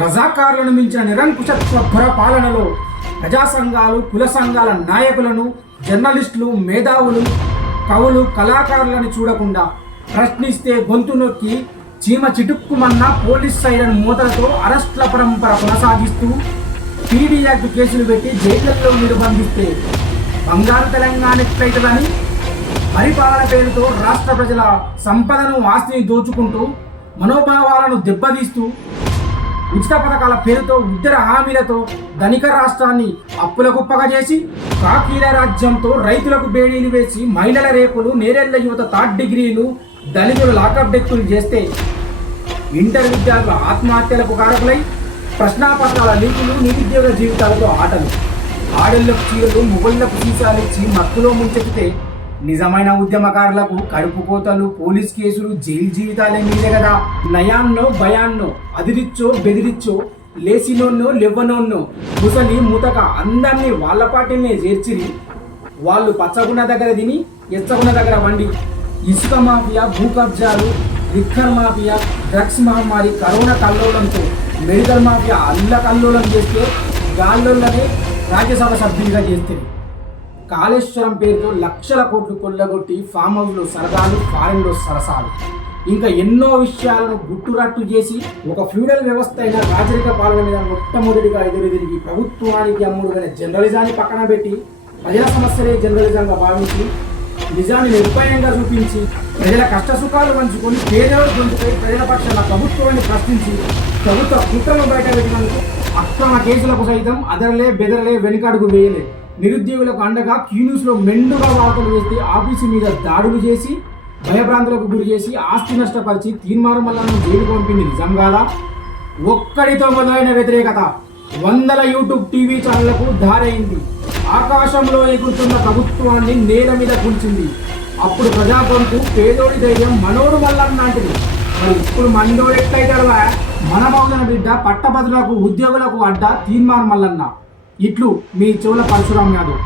రజాకారులను మించిన నిరంకుశత్వ ఘోర పాలనలో ప్రజా సంఘాలు, కుల సంఘాల నాయకులను, జర్నలిస్టులు, మేధావులు, కవులు, కళాకారులను చూడకుండా ప్రశ్నిస్తే గొంతు నొక్కి చీమ చిటుక్కుమన్న పోలీస్ సైరన్ మూతలతో అరెస్టుల పరంపర కొనసాగిస్తూ పీడీ యాక్ట్ కేసులు పెట్టి జైళ్లలో నిర్బంధిస్తే బంగారు తెలంగాణ ఎట్లయితుందని పరిపాలన పేరుతో రాష్ట్ర ప్రజల సంపదను, ఆస్తిని దోచుకుంటూ మనోభావాలను దెబ్బతీస్తూ ఉచిత పథకాల పేరుతో ఉద్దర హామీలతో ధనిక రాష్ట్రాన్ని అప్పుల కుప్పగా చేసి కాకీల రాజ్యంతో రైతులకు బేడీలు వేసి మహిళల రేపులు, నేరేళ్ల యువత థర్డ్ డిగ్రీలు, దళితులు లాకప్ డెక్కులు చేస్తే ఇంటర్ విద్యార్థుల ఆత్మహత్యలకు కారకులై ప్రశ్నాపత్రాల లీకులు, నిరుద్యోగ జీవితాలతో ఆటలు, ఆడళ్లకు చీరలు, మొగళ్లకు సీసాలిచ్చి మత్తులో ముంచెత్తితే నిజమైన ఉద్యమకారులకు కడుపు కోతలు, పోలీస్ కేసులు, జైలు జీవితాలే మీదే కదా. నయాన్నో భయాన్నో, అదిరిచ్చో బెదిరిచ్చో, లేసినోన్నో లెవ్వనోన్నో ముసలి మూతక అందరినీ వాళ్ళ పార్టీనే చేర్చిరి. వాళ్ళు పచ్చగున్న దగ్గర తిని ఎచ్చగున్న దగ్గర వండి ఇసుక మాఫియా, భూ కబ్జాలు, లిక్కర్ మాఫియా, డ్రగ్స్ మహమ్మారి, కరోనా కల్లోలంతో మెడికల్ మాఫియా అల్ల కల్లోలం చేస్తే గాల్లోనే రాజ్యసభ సభ్యులుగా చేస్తే కాళేశ్వరం పేరుతో లక్షల కోట్లు కొల్లగొట్టి ఫామ్ హౌస్లో సరదాలు, ఫారెన్లో సరసాలు, ఇంకా ఎన్నో విషయాలను గుట్టురట్టు చేసి ఒక ఫ్యూడల్ వ్యవస్థ అయిన రాజరిక పాలన మీద మొట్టమొదటిగా ఎదురుదిరిగి ప్రభుత్వానికి అమ్ముడుగైన జర్నలిజాన్ని పక్కన పెట్టి ప్రజల సమస్యలే జర్నలిజంగా భావించి నిజాన్ని నిర్భయంగా చూపించి ప్రజల కష్ట సుఖాలు పంచుకొని పేదల గొంతుపై ప్రజల పక్షాన ప్రభుత్వాన్ని ప్రశ్నించి ప్రభుత్వ కుట్రలను బయటపెట్టినందుకు అక్రమ కేసులకు సైతం అదరలే బెదరలే వెనుకడుగు వేయలే. నిరుద్యోగులకు అండగా క్యూన్యూస్లో మెండుగా వార్తలు వేస్తే ఆఫీసు మీద దాడులు చేసి భయభ్రాంతులకు గురి చేసి ఆస్తి నష్టపరిచి తీర్మానం వల్ల జైలు పంపింది నిజం కాదా? ఒక్కడితో మొదలైన వ్యతిరేకత వందల యూట్యూబ్ టీవీ ఛానళ్లకు దారైంది. ఆకాశంలో ఎగురుతున్న ప్రభుత్వాన్ని నేల మీద కూల్చింది. అప్పుడు ప్రజాబంధు పేదోడి ధైర్యం మనోడు మల్లన్నాంటిది. మరి ఇప్పుడు మందోడు ఎట్లయితాడువా? మన బహుజన బిడ్డ పట్టభద్రులకు, ఉద్యోగులకు అడ్డ తీర్మానం మల్లన్న. ఇట్లు మీ చెవుల పరశురాం యాదవ్.